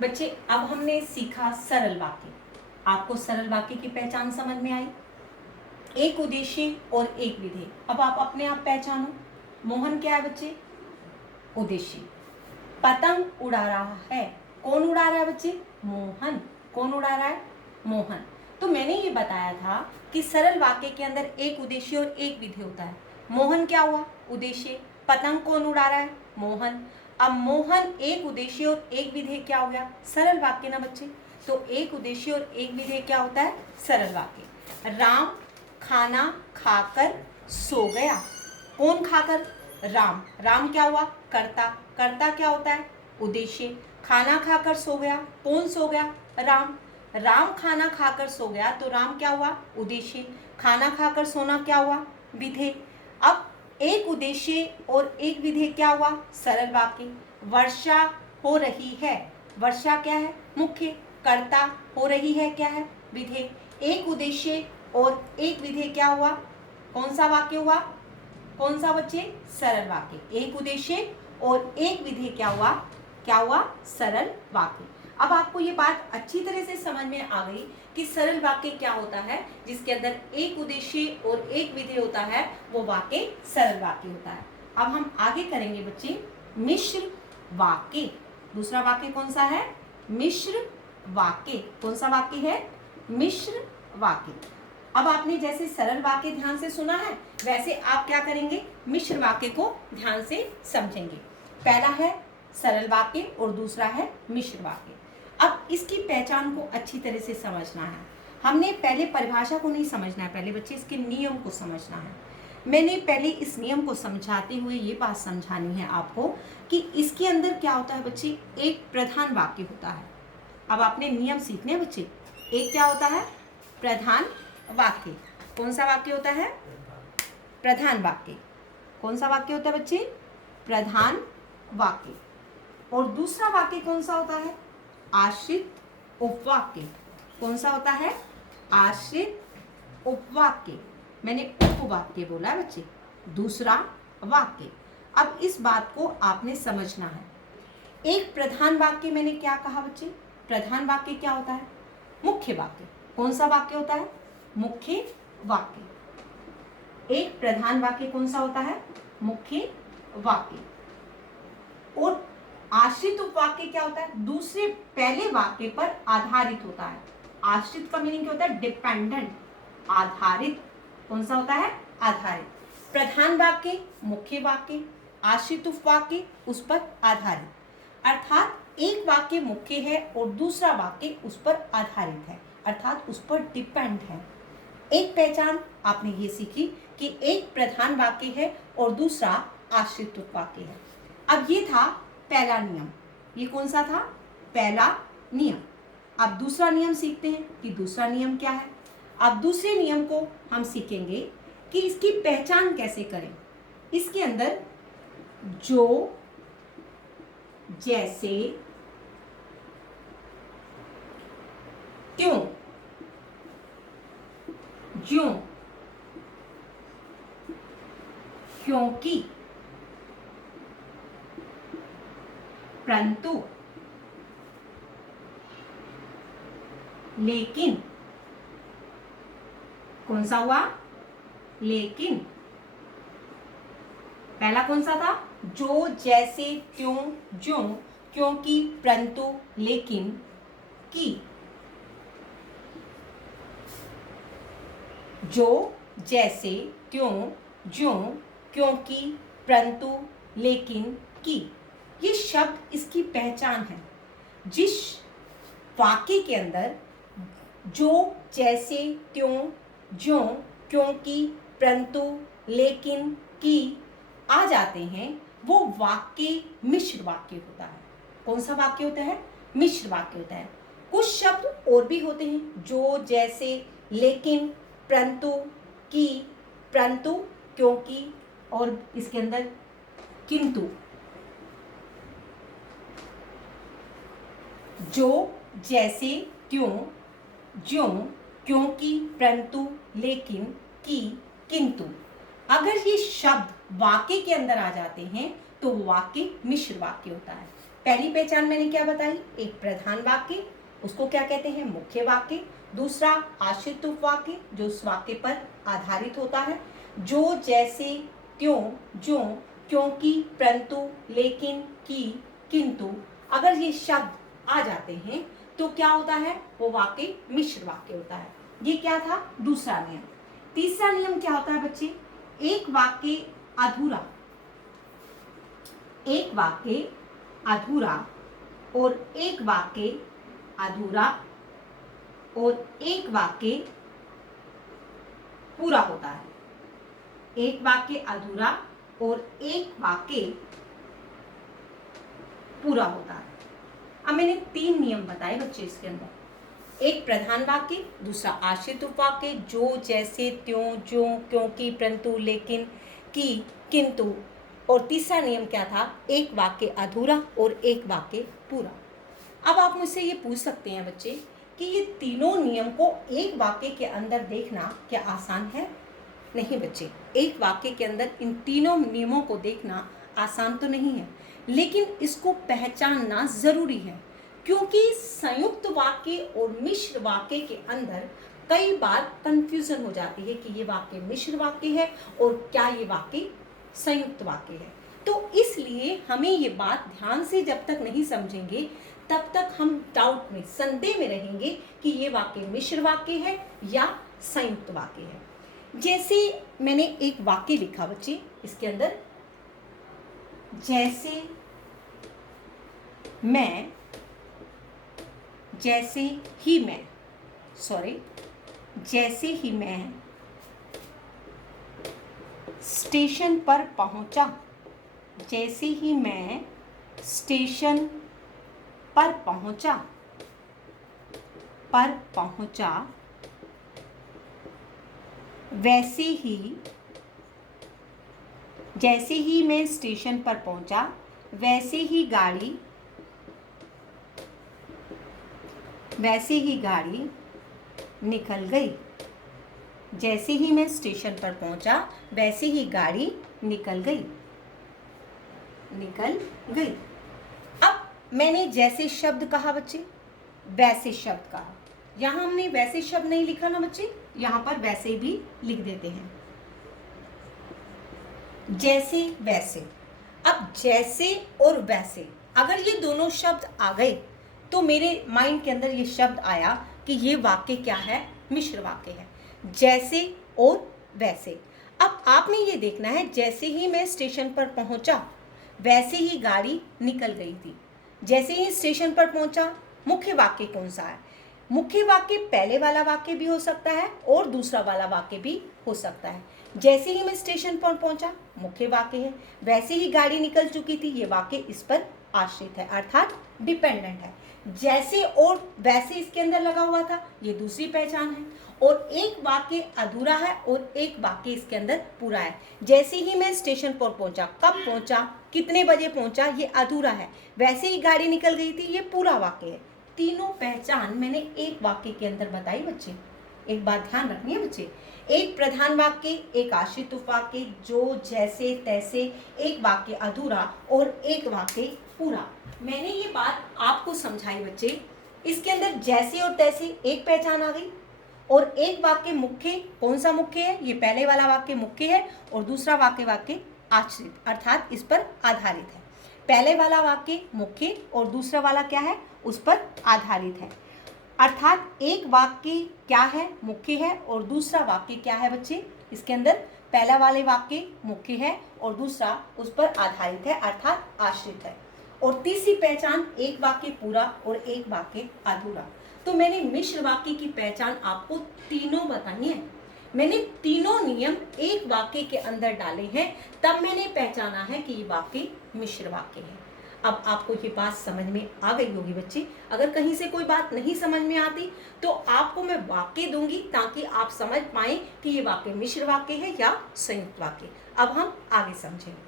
बच्चे अब हमने सीखा सरल वाक्य। आपको सरल वाक्य की पहचान समझ में आई। एक उद्देश्य और एक विधेय। अब आप अपने आप पहचानो। मोहन क्या है बच्चे? उद्देश्य। पतंग उड़ा रहा है। कौन उड़ा रहा है बच्चे? मोहन। कौन उड़ा रहा है? मोहन। तो मैंने ये बताया था कि सरल वाक्य के अंदर एक उद्देश्य और एक विधेय होता है। मोहन क्या हुआ? उद्देश्य। पतंग कौन उड़ा रहा है? मोहन। अब मोहन एक उद्देश्य और एक विधेय क्या हो गया? सरल वाक्य ना बच्चे। तो एक उद्देश्य और एक विधेय क्या होता है? सरल वाक्य। राम खाना खाकर सो गया। कौन खाकर? राम। राम क्या हुआ? कर्ता। कर्ता क्या होता है? उद्देश्य। खाना खाकर सो गया। कौन सो गया? राम। राम खाना खाकर सो गया तो राम क्या हुआ? उद्देश्य। खाना खाकर सोना क्या हुआ? विधेय। अब एक उद्देश्य और एक विधेय क्या हुआ? सरल वाक्य। वर्षा हो रही है। वर्षा क्या है? मुख्य। कर्ता हो रही है क्या है? विधेय। एक उद्देश्य और एक विधेय क्या हुआ? कौन सा वाक्य हुआ? कौन सा बच्चे? सरल वाक्य। एक उद्देश्य और एक विधेय क्या हुआ? क्या हुआ? सरल वाक्य। अब आपको ये बात अच्छी तरह से समझ में आ गई कि सरल वाक्य क्या होता है। जिसके अंदर एक उद्देश्य और एक विधेय होता है वो वाक्य सरल वाक्य होता है। अब हम आगे करेंगे बच्चे मिश्र वाक्य। दूसरा वाक्य कौन सा है? मिश्र वाक्य। कौन सा वाक्य है? मिश्र वाक्य। अब आपने जैसे सरल वाक्य ध्यान से सुना है वैसे आप क्या करेंगे? मिश्र वाक्य को ध्यान से समझेंगे। पहला है सरल वाक्य और दूसरा है मिश्र वाक्य। अब इसकी पहचान को अच्छी तरह से समझना है। हमने पहले परिभाषा को नहीं समझना है, पहले बच्चे इसके नियम को समझना है। मैंने पहले इस नियम को समझाते हुए ये बात समझानी है आपको कि इसके अंदर क्या होता है बच्चे? एक प्रधान वाक्य होता है। अब आपने नियम सीखने हैं बच्चे। एक क्या होता है? प्रधान वाक्य। कौन सा वाक्य होता है? प्रधान वाक्य। कौन सा वाक्य होता है बच्चे? प्रधान वाक्य। और दूसरा वाक्य कौन सा होता है? आश्रित उपवाक्य। कौन सा होता है? आश्रित उपवाक्य। मैंने उपवाक्य बोला है बच्चे। दूसरा वाक्य। अब इस बात को आपने समझना है। एक प्रधान वाक्य मैंने क्या कहा बच्चे? प्रधान वाक्य क्या होता है? मुख्य वाक्य। कौन सा वाक्य होता है? मुख्य वाक्य। एक प्रधान वाक्य कौन सा होता है? मुख्य वाक्य। और आश्रित उपवाक्य क्या होता है? दूसरे पहले वाक्य पर आधारित होता है। आश्रित का मीनिंग क्या होता है? डिपेंडेंट। आधारित। कौन सा होता है? आधारित। प्रधान वाक्य मुख्य वाक्य, आश्रित उपवाक्य उस पर आधारित। अर्थात एक वाक्य मुख्य है और दूसरा वाक्य उस पर आधारित है, अर्थात उस पर डिपेंड है। एक पहचान आपने ये सीखी कि एक प्रधान वाक्य है और दूसरा आश्रित उपवाक्य है। अब ये था पहला नियम। ये कौन सा था? पहला नियम। अब दूसरा नियम सीखते हैं कि दूसरा नियम क्या है। अब दूसरे नियम को हम सीखेंगे कि इसकी पहचान कैसे करें। इसके अंदर जो, जैसे, क्यों, ज्यों, क्योंकि, परंतु, लेकिन। कौन सा हुआ? लेकिन। पहला कौन सा था? जो, जैसे, त्यों, ज्यों, क्योंकि, परंतु, लेकिन, की। जो, जैसे, त्यों, ज्यों, क्योंकि, परंतु, लेकिन, की। ये शब्द इसकी पहचान है। जिस वाक्य के अंदर जो, जैसे, त्यों, ज्यों, क्योंकि, परंतु, लेकिन, की आ जाते हैं वो वाक्य मिश्र वाक्य होता है। कौन सा वाक्य होता है? मिश्र वाक्य होता है। कुछ शब्द और भी होते हैं, जो, जैसे, लेकिन, परंतु, की, परंतु, क्योंकि और इसके अंदर किंतु। जो, जैसे, त्यों, ज्यों, क्योंकि, परंतु, लेकिन, की, किंतु। अगर ये शब्द वाक्य के अंदर आ जाते हैं तो वो वाक्य मिश्र वाक्य होता है। पहली पहचान मैंने क्या बताई, एक प्रधान वाक्य, उसको क्या कहते हैं, मुख्य वाक्य। दूसरा आश्रित उपवाक्य, जो उस वाक्य पर आधारित होता है, जो, जैसे, त्यों, ज्यों, क्योंकि, परंतु, लेकिन, की, किंतु। अगर ये शब्द आ जाते हैं तो क्या होता है, वो वाक्य मिश्र वाक्य होता है। ये क्या था, दूसरा नियम। तीसरा नियम क्या होता है बच्चे, एक वाक्य अधूरा, एक वाक्य अधूरा और एक वाक्य अधूरा और एक वाक्य पूरा होता है। एक वाक्य अधूरा और एक वाक्य पूरा होता है। अब मैंने 3 नियम बताए बच्चे इसके अंदर, एक प्रधान वाक्य, दूसरा आश्रित उपवाक्य, जो, जैसे, त्यों, ज्यों, क्योंकि, परंतु, लेकिन, की, किंतु, और तीसरा नियम क्या था, एक वाक्य अधूरा और एक वाक्य पूरा। अब आप मुझसे ये पूछ सकते हैं बच्चे कि ये तीनों नियम को एक वाक्य के अंदर देखना क्या आसान है? नहीं बच्चे, एक वाक्य के अंदर इन तीनों नियमों को देखना आसान तो नहीं है, लेकिन इसको पहचानना जरूरी है, क्योंकि संयुक्त वाक्य और मिश्र वाक्य के अंदर कई बार कंफ्यूजन हो जाती है कि ये वाक्य मिश्र वाक्य है और क्या ये वाक्य संयुक्त वाक्य है। तो इसलिए हमें ये बात ध्यान से जब तक नहीं समझेंगे तब तक हम डाउट में, संदेह में रहेंगे कि ये वाक्य मिश्र वाक्य है या संयुक्त वाक्य है। जैसे मैंने एक वाक्य लिखा बच्चे इसके अंदर, जैसे मैं, जैसे ही मैं, जैसे ही मैं स्टेशन पर पहुंचा, जैसे ही मैं स्टेशन पर पहुंचा, वैसे ही, जैसे ही मैं स्टेशन पर पहुंचा वैसे ही गाड़ी निकल गई। जैसे ही मैं स्टेशन पर पहुंचा वैसे ही गाड़ी निकल गई। अब मैंने जैसे शब्द कहा बच्चे, वैसे शब्द कहा। यहां हमने वैसे शब्द नहीं लिखा ना बच्चे, यहां पर वैसे भी लिख देते हैं, जैसे वैसे। अब जैसे और वैसे अगर ये दोनों शब्द आ गए तो मेरे माइंड के अंदर ये शब्द आया कि ये वाक्य क्या है, मिश्र वाक्य है, जैसे और वैसे। अब आपने ये देखना है, जैसे ही मैं स्टेशन पर पहुंचा वैसे ही गाड़ी निकल गई थी। जैसे ही स्टेशन पर पहुंचा, मुख्य वाक्य कौन सा है? मुख्य वाक्य पहले वाला वाक्य भी हो सकता है और दूसरा वाला वाक्य भी हो सकता है। जैसे ही मैं स्टेशन पर पहुंचा मुख्य वाक्य है, वैसे ही गाड़ी निकल चुकी थी, ये वाक्य इस पर आश्रित है अर्थात डिपेंडेंट है। जैसे और वैसे इसके अंदर लगा हुआ था, ये दूसरी पहचान है। और एक वाक्य अधूरा है और एक वाक्य इसके अंदर पूरा है। जैसे ही मैं स्टेशन पर पहुंचा, कब पहुंचा, कितने बजे पहुंचा, ये अधूरा है। वैसे ही गाड़ी निकल गई थी, ये पूरा वाक्य है। तीनों पहचान मैंने एक वाक्य के अंदर बताई बच्चे। एक बात ध्यान रखनी है बच्चे, एक प्रधान वाक्य, एक आश्रित उपवाक्य, जो, जैसे, तैसे, एक वाक्य अधूरा और एक वाक्य पूरा। मैंने ये बात आपको समझाई बच्चे। इसके अंदर जैसे और तैसे एक पहचान आ गई और एक वाक्य मुख्य, कौन सा मुख्य है? ये पहले वाला वाक्य मुख्य है और दूसरा वाक्य आश्रित अर्थात इस पर आधारित है। पहले वाला वाक्य मुख्य और दूसरा वाला क्या है, उस पर आधारित है। अर्थात एक वाक्य क्या है, मुख्य है और दूसरा वाक्य क्या है बच्चे, इसके अंदर पहला वाले वाक्य मुख्य है और दूसरा उस पर आधारित है अर्थात आश्रित है। और तीसरी पहचान एक वाक्य पूरा और एक वाक्य अधूरा। तो मैंने मिश्र वाक्य की पहचान आपको तीनों बताई है। मैंने तीनों नियम एक वाक्य के अंदर डाले हैं, तब मैंने पहचाना है कि ये वाक्य मिश्र वाक्य है। अब आपको ये बात समझ में आ गई होगी बच्चे। अगर कहीं से कोई बात नहीं समझ में आती तो आपको मैं वाक्य दूंगी ताकि आप समझ पाएं कि ये वाक्य मिश्र वाक्य है या संयुक्त वाक्य। अब हम आगे समझें।